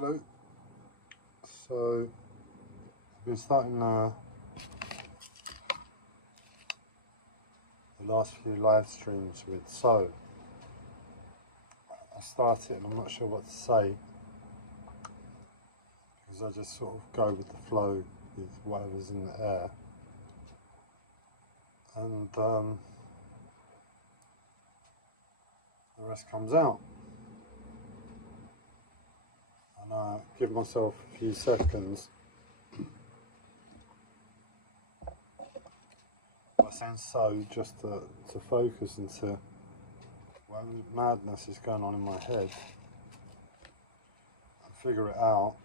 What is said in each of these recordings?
Hello. So I've been starting the last few live streams with I started and I'm not sure what to say because I just sort of go with the flow with whatever's in the air, and the rest comes out. And I give myself a few seconds by saying just to focus into whatever madness is going on in my head and figure it out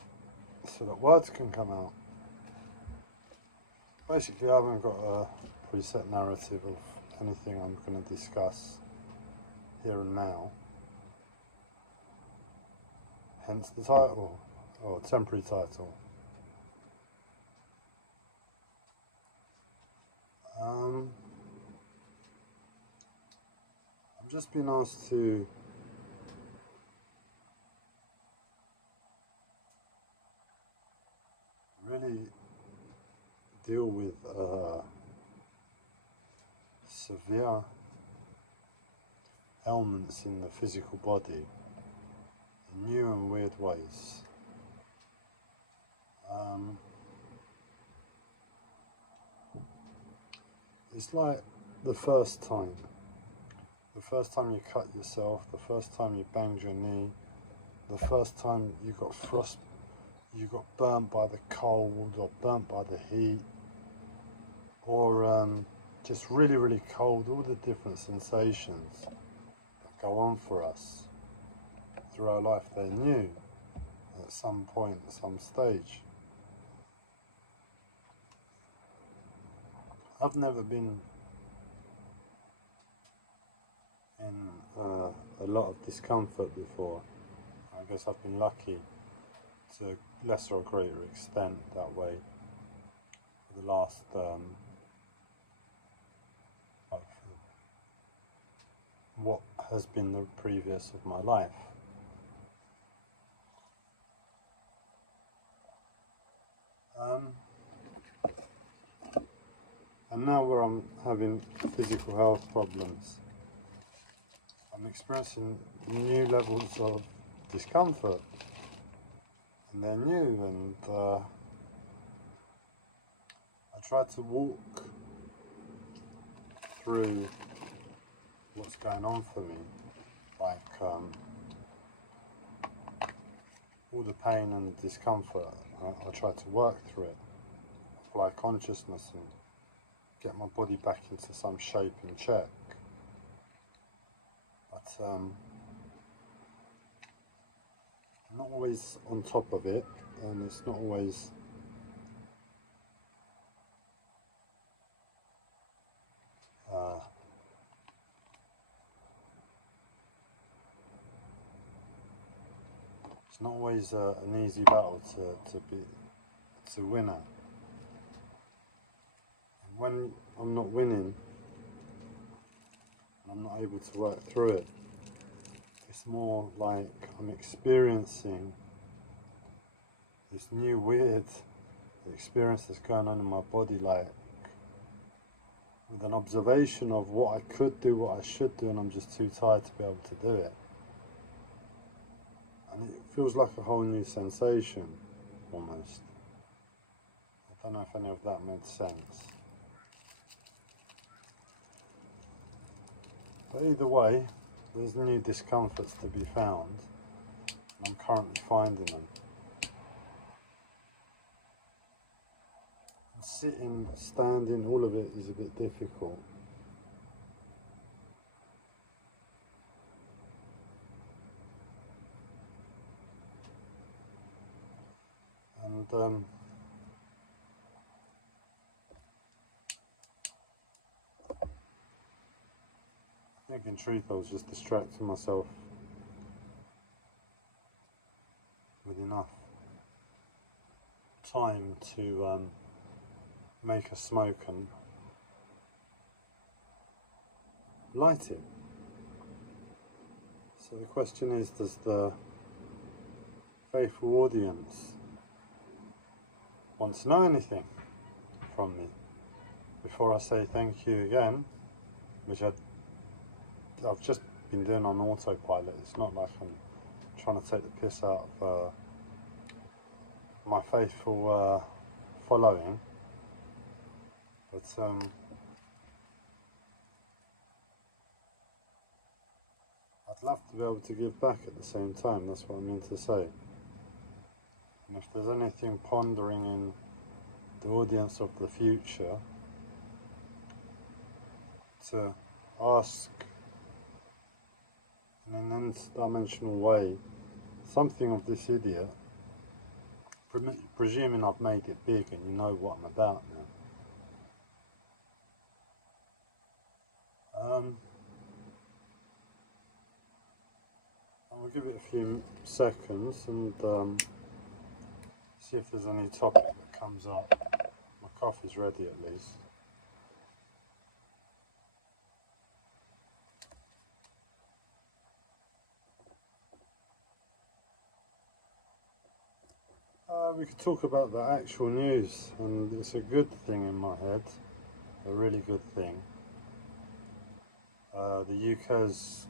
so that words can come out. Basically, I haven't got a preset narrative of anything I'm going to discuss here and now. Hence the title, or temporary title. I've just been asked to really deal with severe ailments in the physical body in new and weird ways. It's like the first time you cut yourself, the first time you banged your knee, the first time you got burnt by the cold or burnt by the heat, or just really, really cold, all the different sensations that go on for us through our life. They're new at some point, at some stage. I've never been in a lot of discomfort before. I guess I've been lucky to a lesser or greater extent that way for the last what has been the previous of my life. And now where I'm having physical health problems, I'm experiencing new levels of discomfort, and they're new, and I try to walk through what's going on for me, like all the pain and the discomfort. I try to work through it, apply consciousness and get my body back into some shape and check. But I'm not always on top of it, and it's not always an easy battle to win at. And when I'm not winning, and I'm not able to work through it, it's more like I'm experiencing this new weird experience that's going on in my body, like with an observation of what I could do, what I should do, and I'm just too tired to be able to do it. And it feels like a whole new sensation, almost. I don't know if any of that made sense. But either way, there's new discomforts to be found, and I'm currently finding them. And sitting, standing, all of it is a bit difficult. And I think in truth I was just distracting myself with enough time to make a smoke and light it. So the question is, does the faithful audience want to know anything from me before I say thank you again, which I've just been doing on autopilot. It's not like I'm trying to take the piss out of my faithful following, but I'd love to be able to give back at the same time. That's what I mean to say. And if there's anything pondering in the audience of the future, to ask in an nth-dimensional way something of this idiot, presuming I've made it big and you know what I'm about now. I'll give it a few seconds and see if there's any topic that comes up. My coffee's ready at least. We could talk about the actual news, and it's a good thing in my head, a really good thing. The UK has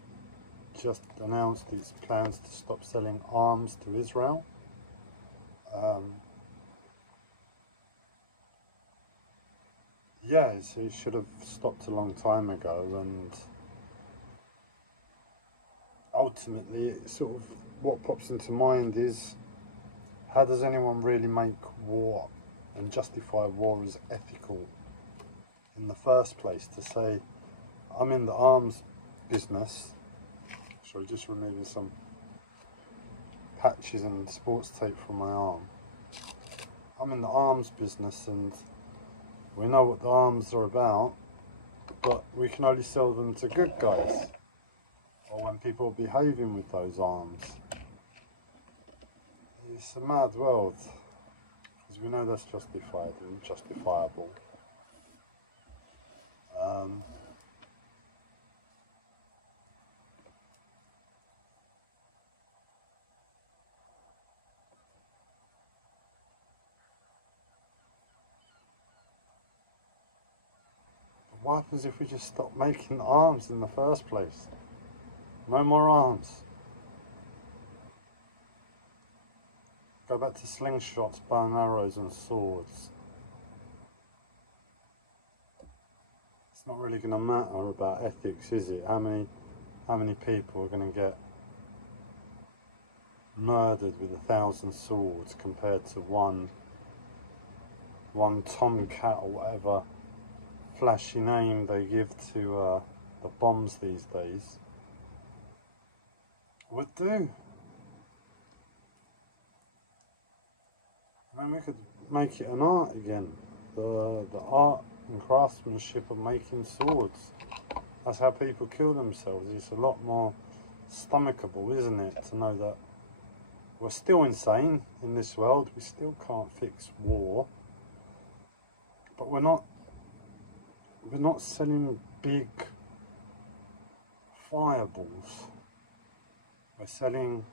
just announced its plans to stop selling arms to Israel. Yeah, it should have stopped a long time ago, and ultimately, sort of what pops into mind is, how does anyone really make war and justify war as ethical in the first place? To say, I'm in the arms business. Sorry, just removing some patches and sports tape from my arm. I'm in the arms business and we know what the arms are about, but we can only sell them to good guys, or when people are behaving with those arms. It's a mad world, because we know that's justified and justifiable. But what happens if we just stop making arms in the first place? No more arms. Go back to slingshots, bow and arrows and swords. It's not really going to matter about ethics, is it? How many people are going to get murdered with 1,000 swords compared to one tomcat or whatever flashy name they give to the bombs these days? Would do. I mean, we could make it an art again. The art and craftsmanship of making swords. That's how people kill themselves. It's a lot more stomachable, isn't it, to know that we're still insane in this world. We still can't fix war. But we're not selling big fireballs. We're selling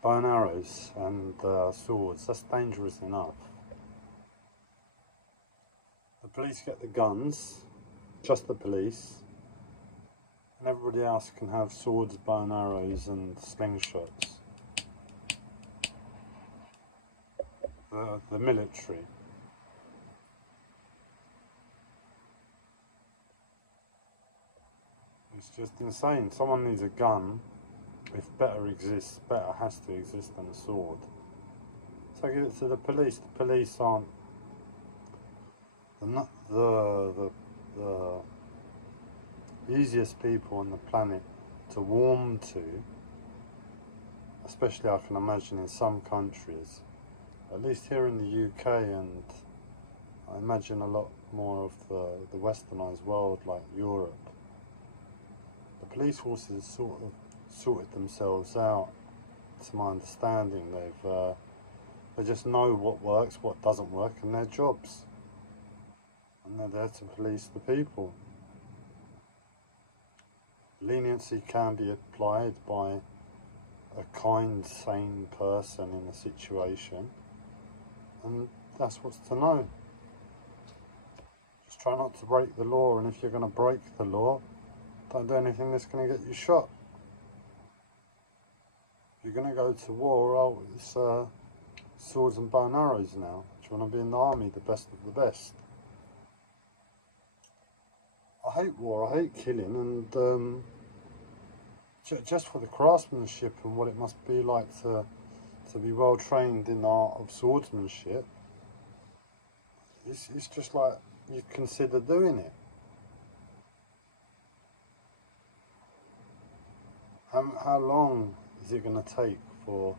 bow and arrows and swords. That's dangerous enough. The police get the guns, just the police, and everybody else can have swords, bow and arrows and slingshots. The military. It's just insane. Someone needs a gun. If better exists, better has to exist than a sword. So I give it to the police. The police aren't the easiest people on the planet to warm to, especially I can imagine in some countries, at least here in the UK, and I imagine a lot more of the westernized world like Europe. The police forces sort of sorted themselves out, to my understanding. They just know what works, what doesn't work in their jobs, and they're there to police the people. Leniency can be applied by a kind, sane person in a situation, and that's what's to know. Just try not to break the law, and if you're going to break the law, don't do anything that's going to get you shot. If you're going to go to war, oh, it's swords and bow and arrows now. Do you want to be in the army, the best of the best? I hate war, I hate killing, and just for the craftsmanship and what it must be like to be well trained in the art of swordsmanship, it's just like you consider doing it. How long is it going to take for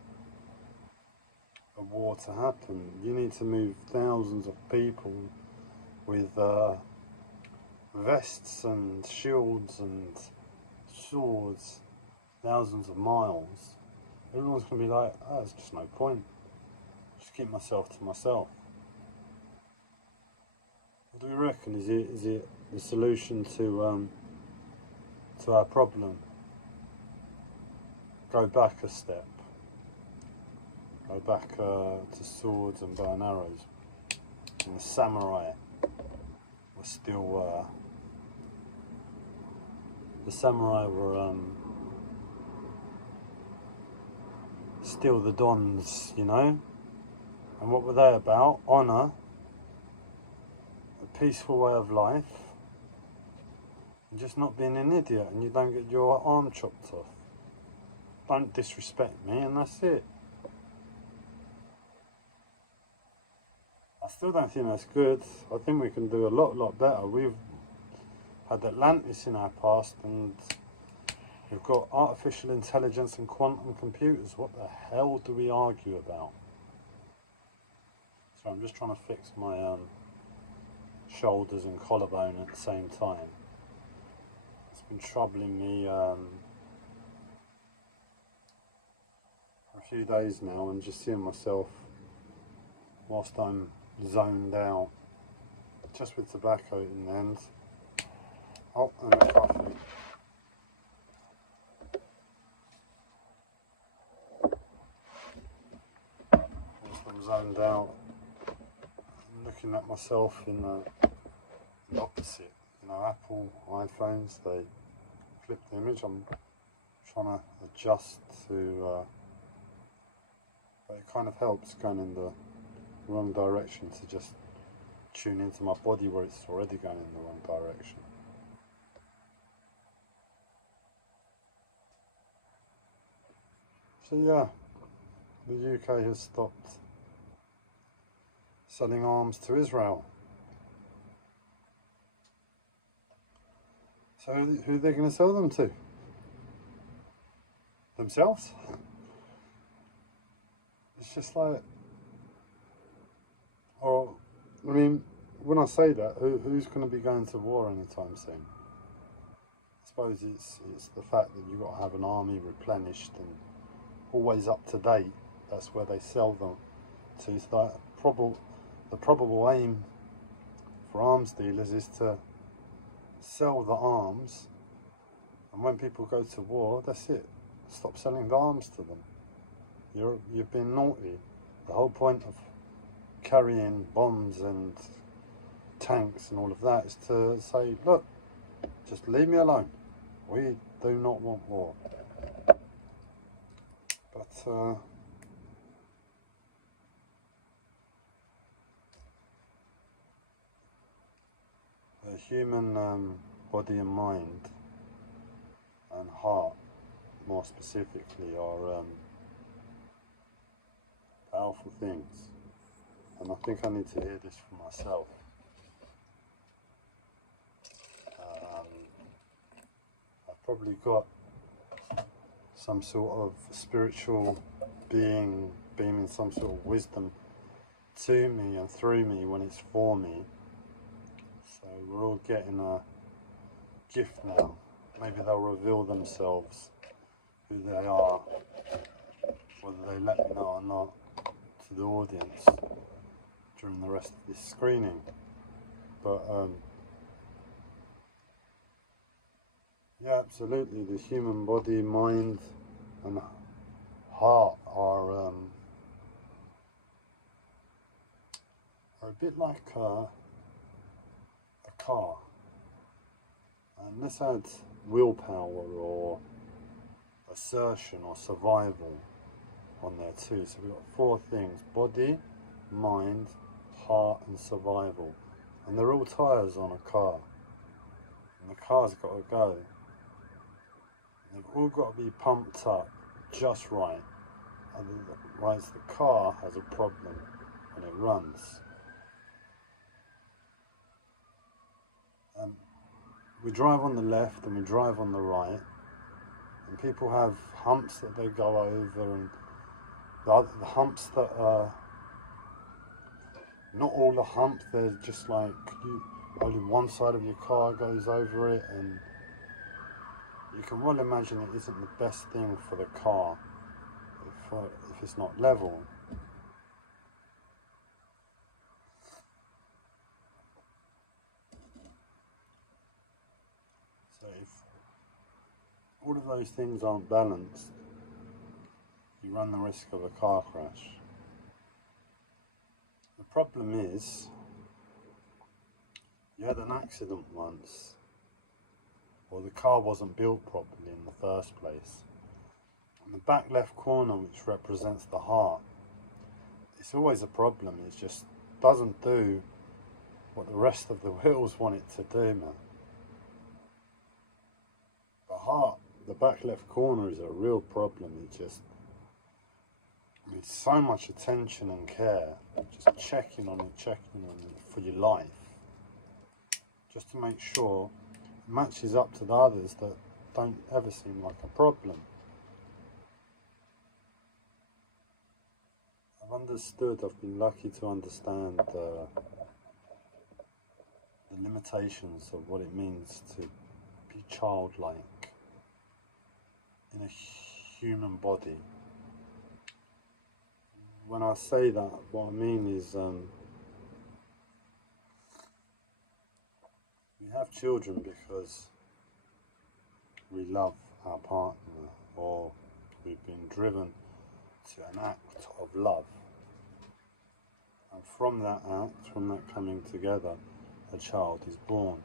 a war to happen? You need to move thousands of people with vests and shields and swords thousands of miles. Everyone's going to be like, oh, there's just no point. Just keep myself to myself. What do we reckon? Is it the solution to our problem? Go back a step. Go back to swords and bow and arrows. And the samurai were still still the dons, you know. And what were they about? Honour, a peaceful way of life, and just not being an idiot, and you don't get your arm chopped off. Don't disrespect me, and that's it. I still don't think that's good. I think we can do a lot better. We've had Atlantis in our past, and we've got artificial intelligence and quantum computers. What the hell do we argue about? So I'm just trying to fix my shoulders and collarbone at the same time. It's been troubling me for a few days now, and just seeing myself whilst I'm zoned out, just with tobacco in the end. Oh, and a coffee. Whilst I'm zoned out, I'm looking at myself in the opposite. You know, Apple iPhones, they flip the image. I'm trying to adjust to, but it kind of helps going in the wrong direction to just tune into my body where it's already going in the wrong direction. So yeah, the UK has stopped selling arms to Israel. So who are they going to sell them to? Themselves? It's just like, or, I mean, when I say that, who's going to be going to war anytime soon? I suppose it's the fact that you've got to have an army replenished and always up to date. That's where they sell them to. So the probable aim for arms dealers is to sell the arms, and when people go to war, that's it. Stop selling the arms to them. You've been naughty. The whole point of carrying bombs and tanks and all of that is to say, look, just leave me alone. We do not want war. But the human body and mind and heart, more specifically, are powerful things. And I think I need to hear this for myself. I've probably got some sort of spiritual being beaming some sort of wisdom to me and through me when it's for me. So we're all getting a gift now. Maybe they'll reveal themselves, who they are, whether they let me know or not, to the audience during the rest of this screening. But yeah, absolutely, the human body, mind and heart are a bit like a car. And this adds willpower or assertion or survival on there too. So we've got 4 things: body, mind, heart and survival. And they're all tyres on a car. And the car's got to go. And they've all got to be pumped up just right. Otherwise the car has a problem when it runs. We drive on the left and we drive on the right, and people have humps that they go over, and the humps that are not all the hump, they're just like only one side of your car goes over it, and you can well imagine it isn't the best thing for the car if it's not level. So if all of those things aren't balanced, you run the risk of a car crash. The problem is, you had an accident once, or the car wasn't built properly in the first place. And the back left corner, which represents the heart, it's always a problem. It just doesn't do what the rest of the wheels want it to do, man. The heart, the back left corner, is a real problem. It just needs so much attention and care, just checking on it for your life, just to make sure it matches up to the others that don't ever seem like a problem. I've been lucky to understand the limitations of what it means to be childlike in a human body. When I say that, what I mean is we have children because we love our partner, or we've been driven to an act of love. And from that act, from that coming together, a child is born.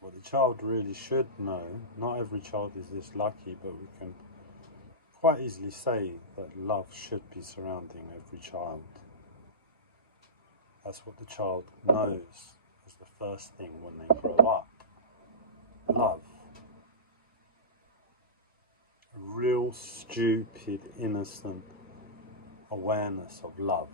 What the child really should know, not every child is this lucky, but we can quite easily say that love should be surrounding every child. That's what the child knows as the first thing when they grow up. Love. A real stupid, innocent awareness of love.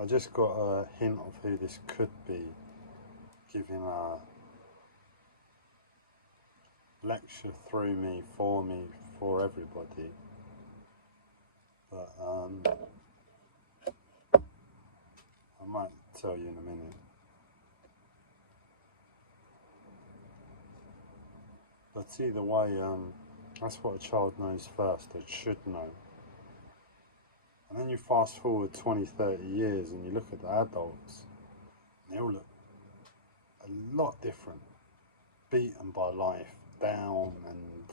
I just got a hint of who this could be, giving a lecture through me, for everybody. But I might tell you in a minute. But either way, that's what a child knows first, or should know. And then you fast forward 20, 30 years and you look at the adults, and they all look a lot different. Beaten by life, down and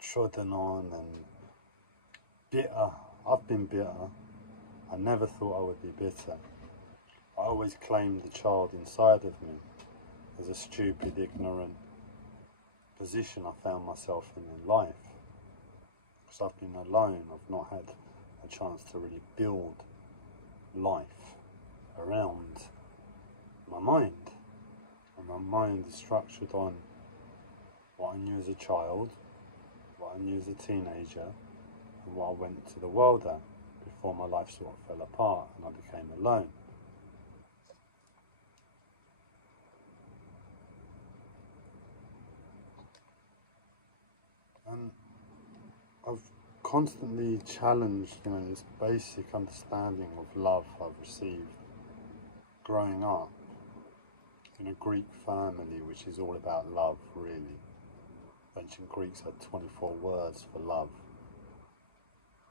trodden on and bitter. I've been bitter. I never thought I would be bitter. I always claimed the child inside of me as a stupid, ignorant position I found myself in life. Because I've been alone, I've not had a chance to really build life around my mind. And my mind is structured on what I knew as a child, what I knew as a teenager, and what I went to the world at before my life sort of fell apart and I became alone. And I've constantly challenged, this basic understanding of love I've received growing up in a Greek family, which is all about love, really. Ancient Greeks had 24 words for love.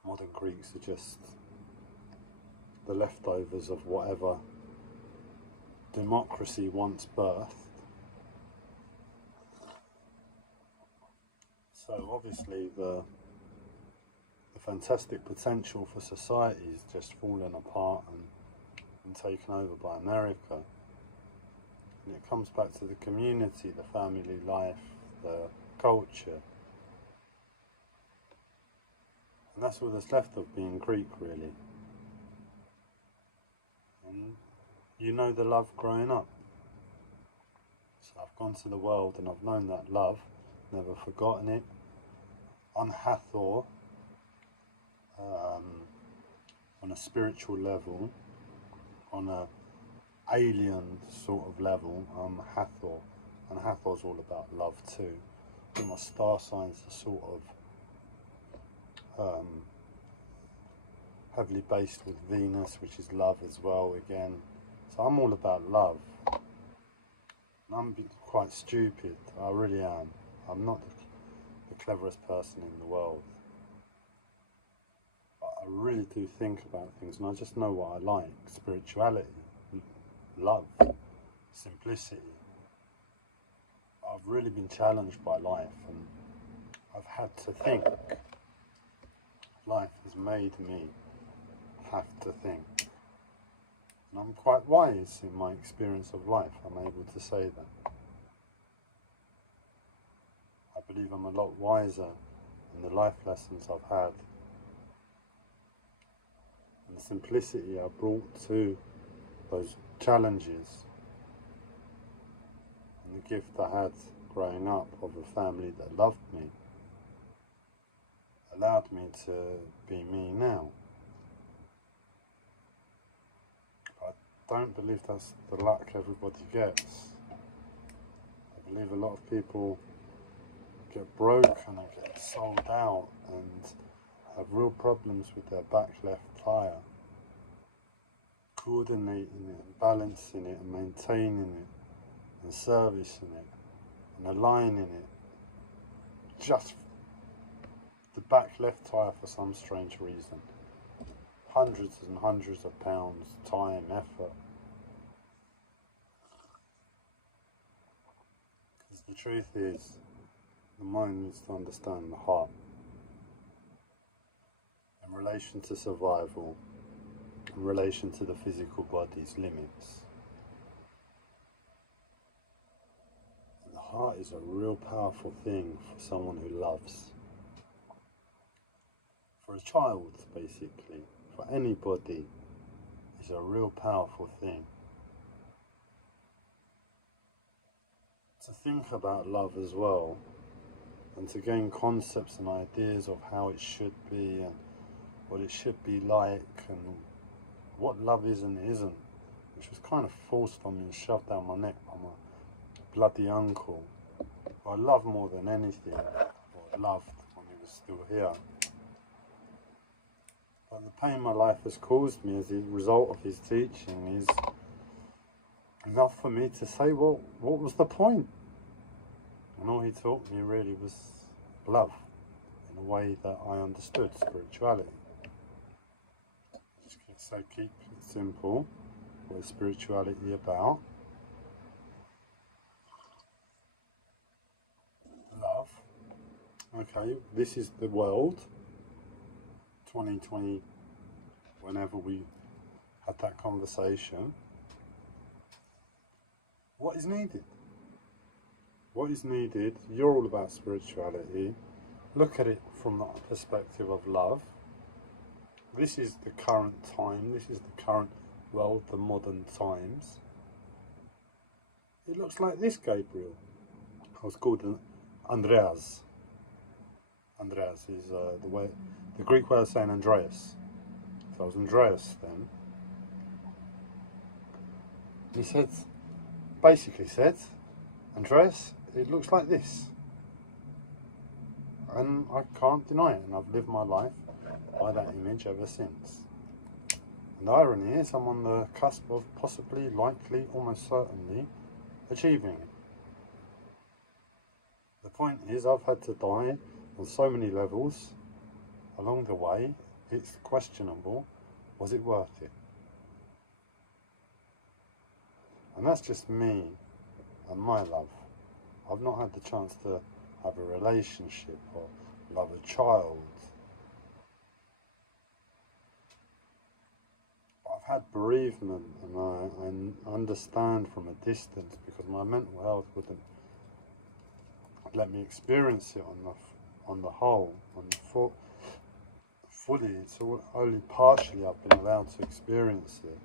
Modern Greeks are just the leftovers of whatever democracy once birthed. So obviously the fantastic potential for society is just falling apart and taken over by America. And it comes back to the community, the family life, the culture. And that's all that's left of being Greek, really. And you know the love growing up. So I've gone to the world and I've known that love, never forgotten it. On Hathor, on a spiritual level, on a alien sort of level, I'm Hathor, and Hathor's all about love too. I think my star signs are sort of heavily based with Venus, which is love as well again. So I'm all about love. And I'm quite stupid, I really am. I'm not the cleverest person in the world. I really do think about things, and I just know what I like. Spirituality, love, simplicity. I've really been challenged by life, and I've had to think. Life has made me have to think. And I'm quite wise in my experience of life, I'm able to say that. I believe I'm a lot wiser in the life lessons I've had. And the simplicity I brought to those challenges, and the gift I had growing up of a family that loved me, allowed me to be me now. I don't believe that's the luck everybody gets. I believe a lot of people get broke and they get sold out and have real problems with their back left tire. Coordinating it and balancing it and maintaining it and servicing it and aligning it. Just the back left tire for some strange reason. Hundreds and hundreds of pounds, time, effort. Because the truth is, the mind needs to understand the heart in relation to survival, in relation to the physical body's limits. And the heart is a real powerful thing for someone who loves. For a child, basically, for anybody, is a real powerful thing. To think about love as well, and to gain concepts and ideas of how it should be and what it should be like and what love is and isn't, which was kind of forced on me and shoved down my neck by my bloody uncle, who I love more than anything, or loved when he was still here. But the pain my life has caused me as a result of his teaching is enough for me to say, well, what was the point? And all he taught me really was love, in a way that I understood spirituality. So keep it simple. What is spirituality about? Love. Okay, this is the world. 2020, whenever we had that conversation. What is needed? What is needed? You're all about spirituality. Look at it from the perspective of love. This is the current time. This is the current world, the modern times. It looks like this, Gabriel. I was called Andreas. Andreas is the Greek way of saying Andreas. So I was Andreas then. He said, basically said, Andreas, it looks like this. And I can't deny it, and I've lived my life by that image ever since. And the irony is I'm on the cusp of possibly, likely, almost certainly achieving it. The point is I've had to die on so many levels along the way, it's questionable, was it worth it? And that's just me and my love. I've not had the chance to have a relationship or love a child. I've had bereavement, and I understand from a distance because my mental health wouldn't let me experience it on the whole, fully. It's only partially I've been allowed to experience it.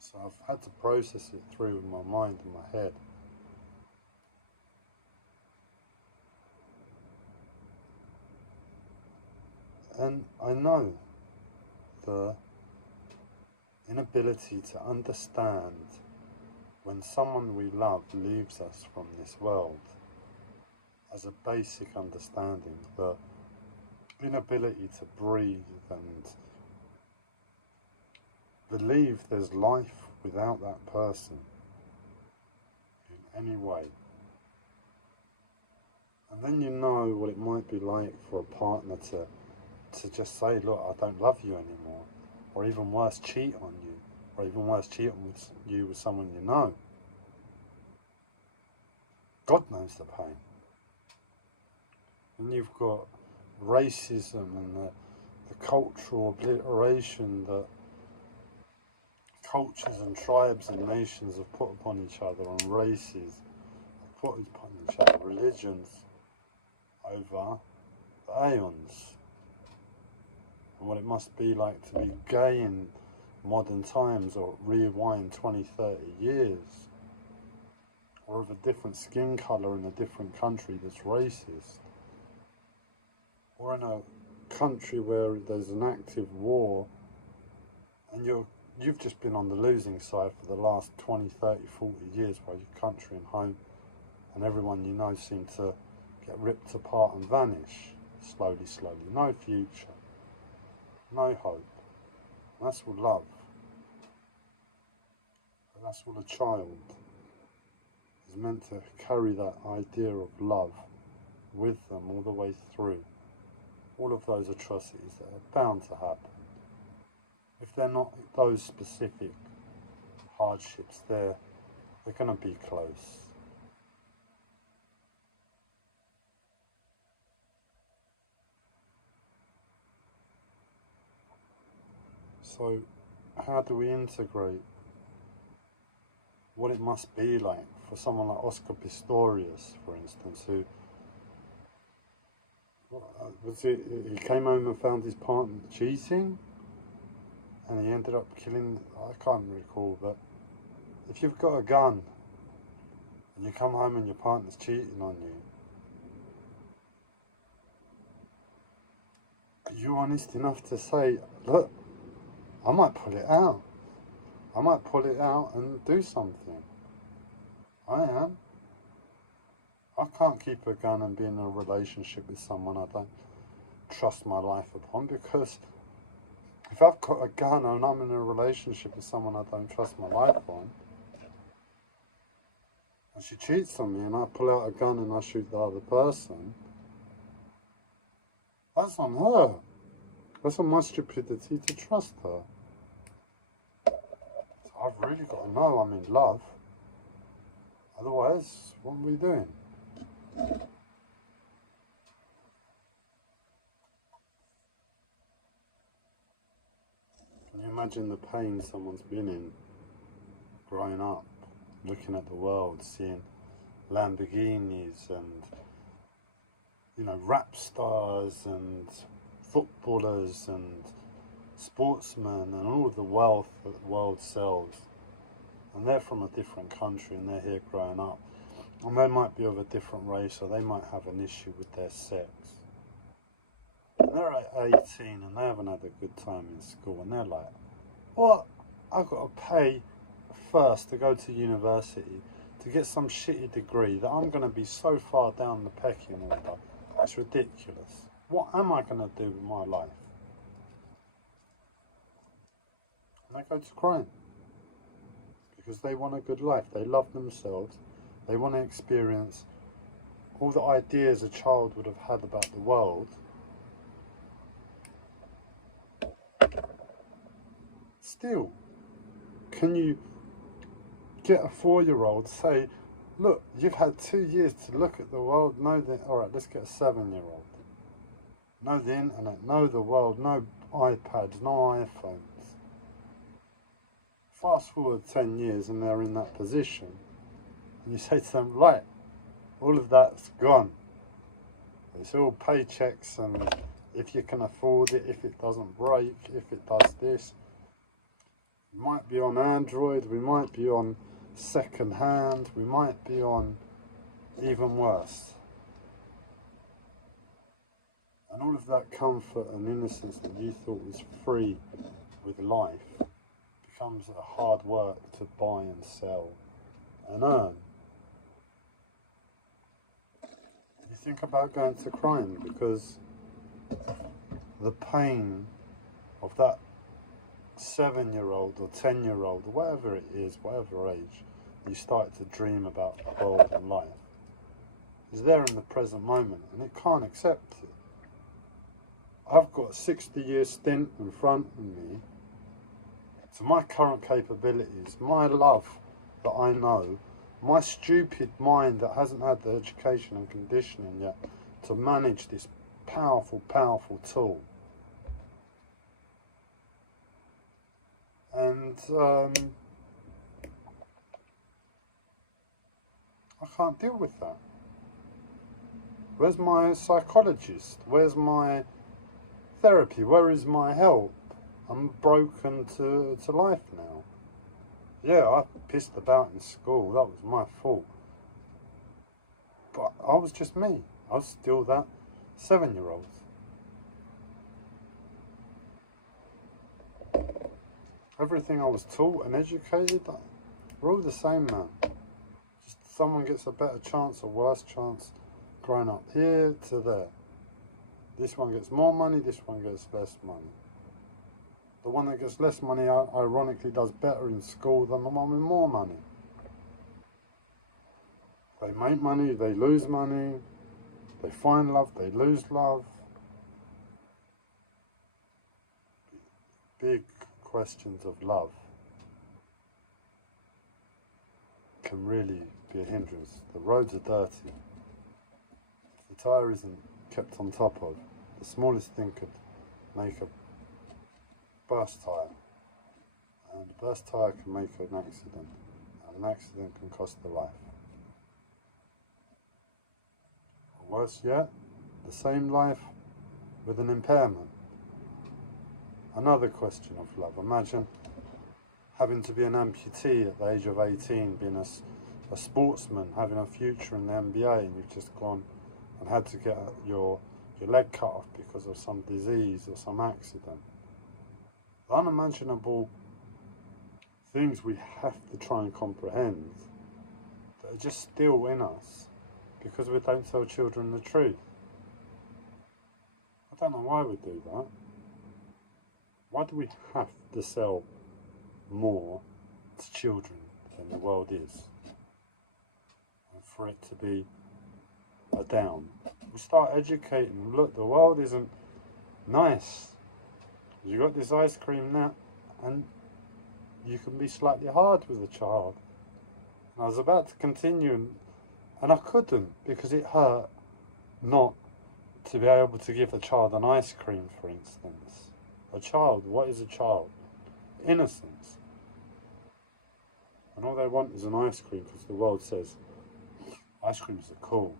So I've had to process it through with my mind and my head. And I know the inability to understand when someone we love leaves us from this world, as a basic understanding, the inability to breathe and believe there's life without that person in any way. And then you know what it might be like for a partner to just say, look, I don't love you anymore, or even worse, cheat on you, or even worse, cheat on you with someone you know. God knows the pain. And you've got racism and the cultural obliteration that cultures and tribes and nations have put upon each other, and races have put upon each other, religions over the aeons. And what it must be like to be gay in modern times, or rewind 20, 30 years, or of a different skin colour in a different country that's racist, or in a country where there's an active war and you've just been on the losing side for the last 20, 30, 40 years, while your country and home and everyone you know seem to get ripped apart and vanish slowly, slowly. No future, no hope. And that's all love. But that's all a child is meant to carry, that idea of love with them all the way through. All of those atrocities that are bound to happen. If they're not those specific hardships, they're going to be close. So how do we integrate what it must be like for someone like Oscar Pistorius, for instance, who he came home and found his partner cheating, and he ended up killing, I can't recall, but if you've got a gun and you come home and your partner's cheating on you, are you honest enough to say, look, I might pull it out. I might pull it out and do something. I am. I can't keep a gun and be in a relationship with someone I don't trust my life upon, because if I've got a gun and I'm in a relationship with someone I don't trust my life on, and she cheats on me and I pull out a gun and I shoot the other person, that's on her. That's on my stupidity to trust her. So I've really got to know I'm in love. Otherwise, what are we doing? Can you imagine the pain someone's been in growing up, looking at the world, seeing Lamborghinis and, you know, rap stars and footballers and sportsmen and all of the wealth that the world sells, and they're from a different country and they're here growing up, and they might be of a different race, or they might have an issue with their sex, and they're at 18 and they haven't had a good time in school, and they're like, what, I've got to pay first to go to university to get some shitty degree that I'm going to be so far down the pecking order, it's ridiculous. What am I going to do with my life? And they go to crime because they want a good life. They love themselves. They want to experience all the ideas a child would have had about the world. Still, can you get a 4-year-old, say, look, you've had 2 years to look at the world, know the, all right, let's get a 7-year-old. Know the internet, know the world, no iPads, no iPhones. Fast forward 10 years and they're in that position, and you say to them, right, all of that's gone. It's all paychecks, and if you can afford it, if it doesn't break, if it does this. We might be on Android, we might be on second hand, we might be on even worse. And all of that comfort and innocence that you thought was free with life becomes a hard work to buy and sell and earn. You think about going to crime because the pain of that 7-year-old or 10-year-old or whatever it is, whatever age, you start to dream about the world and life, is there in the present moment, and it can't accept it. I've got a 60-year stint in front of me to my current capabilities, my love that I know, my stupid mind that hasn't had the education and conditioning yet to manage this powerful, powerful tool. And I can't deal with that. Where's my psychologist? Where's my therapy? Where is my help? I'm broken to life now. Yeah, I pissed about in school. That was my fault. But I was just me. I was still that 7-year-old. Everything I was taught and educated, we're all the same, man. Just someone gets a better chance or worse chance growing up here to there. This one gets more money, this one gets less money. The one that gets less money ironically does better in school than the one with more money. They make money, they lose money, they find love, they lose love. Big questions of love can really be a hindrance. The roads are dirty. If the tyre isn't kept on top of, the smallest thing could make a burst tyre, and a burst tyre can make an accident, and an accident can cost the life. Or worse yet, the same life with an impairment. Another question of love. Imagine having to be an amputee at the age of 18, being a sportsman, having a future in the NBA, and you've just gone and had to get your leg cut off because of some disease or some accident. The unimaginable things we have to try and comprehend that are just still in us because we don't tell children the truth. I don't know why we do that. Why do we have to sell more to children than the world is? And for it to be a down. We start educating them. Look, the world isn't nice. You got this ice cream now, and you can be slightly hard with a child. And I was about to continue, and I couldn't because it hurt not to be able to give a child an ice cream, for instance. A child, what is a child? Innocence. And all they want is an ice cream because the world says ice creams are cool.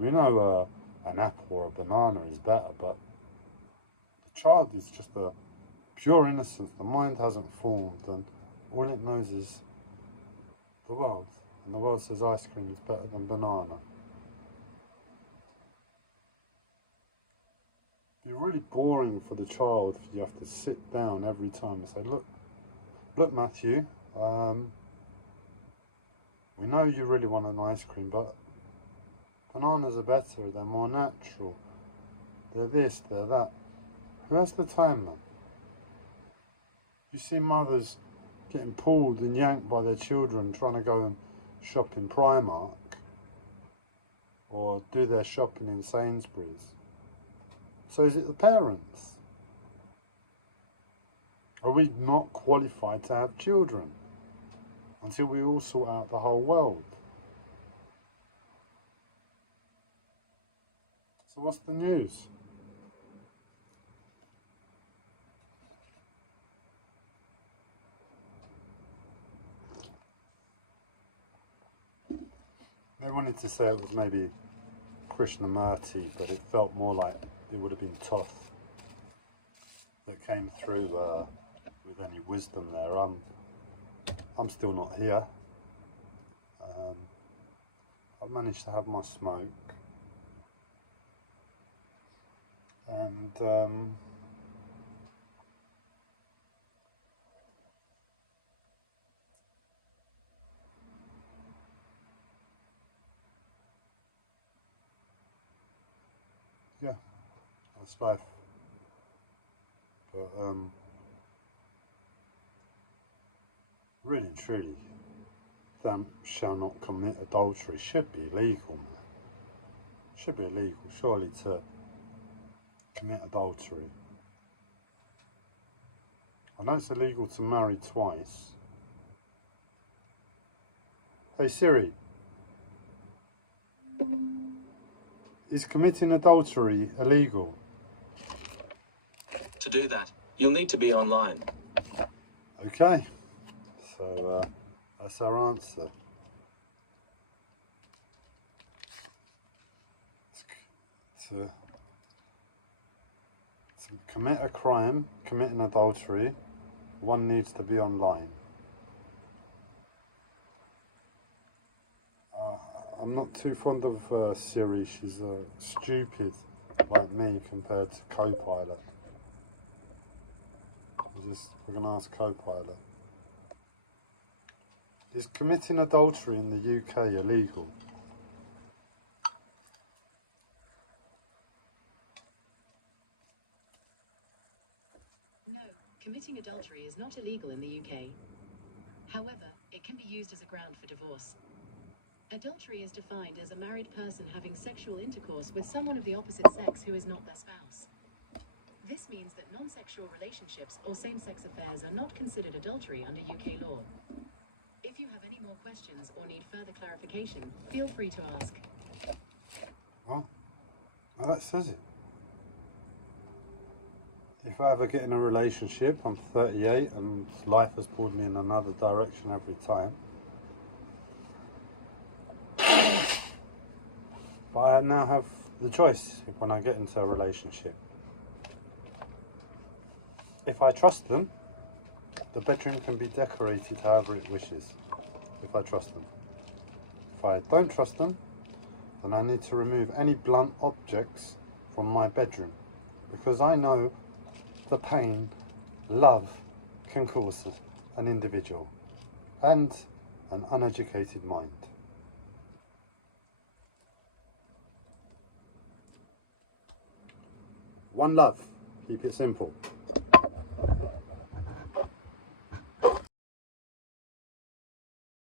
We know an apple or a banana is better, but the child is just a pure innocence. The mind hasn't formed, and all it knows is the world. And the world says ice cream is better than banana. It'd be really boring for the child if you have to sit down every time and say, look Matthew, we know you really want an ice cream, but bananas are better, they're more natural, they're this, they're that. Who has the time, man? You see mothers getting pulled and yanked by their children trying to go and shop in Primark or do their shopping in Sainsbury's. So is it the parents? Are we not qualified to have children? until we all sort out the whole world. So what's the news? They wanted to say it was maybe Krishnamurti, but it felt more like it would have been Toth that came through with any wisdom there. I'm still not here. I've managed to have my smoke, and yeah, that's life. But really and truly, thou shall not commit adultery should be illegal, man. Should be illegal, surely, to commit adultery. I know it's illegal to marry twice. Hey Siri, is committing adultery illegal? To do that, you'll need to be online. Okay, so that's our answer. To commit a crime, commit an adultery, one needs to be online. I'm not too fond of Siri. She's stupid like me compared to Copilot. We're going to ask Copilot. Is committing adultery in the UK illegal? No, committing adultery is not illegal in the UK. However, it can be used as a ground for divorce. Adultery is defined as a married person having sexual intercourse with someone of the opposite sex who is not their spouse. This means that non-sexual relationships or same-sex affairs are not considered adultery under UK law. If you have any more questions or need further clarification, feel free to ask. Well, that says it. If I ever get in a relationship, I'm 38 and life has pulled me in another direction every time. But I now have the choice when I get into a relationship. If I trust them, the bedroom can be decorated however it wishes, if I trust them. If I don't trust them, then I need to remove any blunt objects from my bedroom, because I know the pain love can cause an individual and an uneducated mind. One love. Keep it simple.